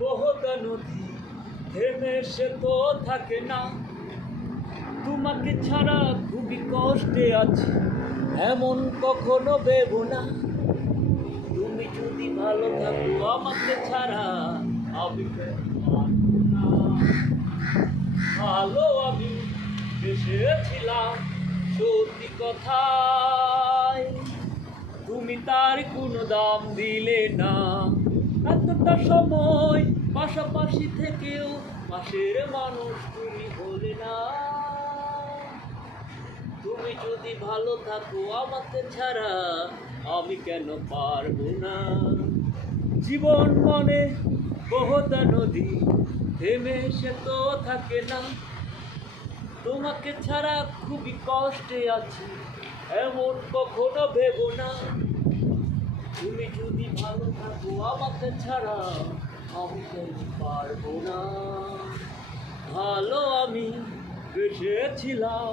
বহুতা নদী থেমে সে তো থাকে না। তোমাকে ছাড়া খুবই কষ্টে আছি, এমন কখনো ভেবো না। তুমি যদি ভালো থাকো, আমাকে ছাড়া আমি। ভালো আমি বেসেছিলাম সত্যি কথাই তুমি তার কোনো দাম দিলে না। এতটা সময় পাশাপাশি থেকেও পাশের মানুষ তুমি বলে না। তুমি যদি ভালো থাকো আমাকে ছাড়া, আমি কেন পারব না? জীবন মনে বহুতা নদী, থেমে সে তো থাকে না। তোমাকে ছাড়া খুবই কষ্টে আছি, এমন কখনো ভেবো না। আমাকে ছাড়া আমি পারব না। ভালো আমি বেসেছিলাম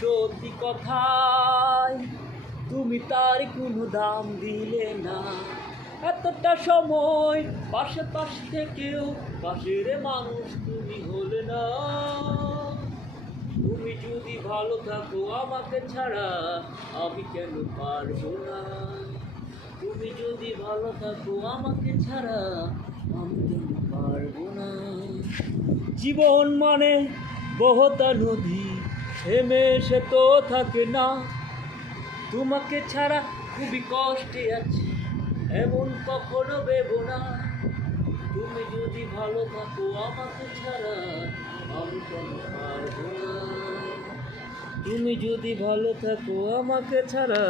সত্যি কথাই। তুমি তার কোনো দাম দিলে না। এতটা সময় পাশে পাশে থেকেও পাশের মানুষ তুমি হলে না। তুমি যদি ভালো থাকো আমাকে ছাড়া আমি কেন পারব না? তুমি যদি ভালো থাকো, আমাকে ছাড়া আমি পারব না? জীবন মানে বহুতা নদী, থেমে সে তো থাকে না। তোমাকে ছাড়া খুবই কষ্টে আছি, এমন কখনো ভেবো না। তুমি যদি ভালো থাকো, আমাকে ছাড়া আমি পারব না? তুমি যদি ভালো থাকো, আমাকে ছাড়া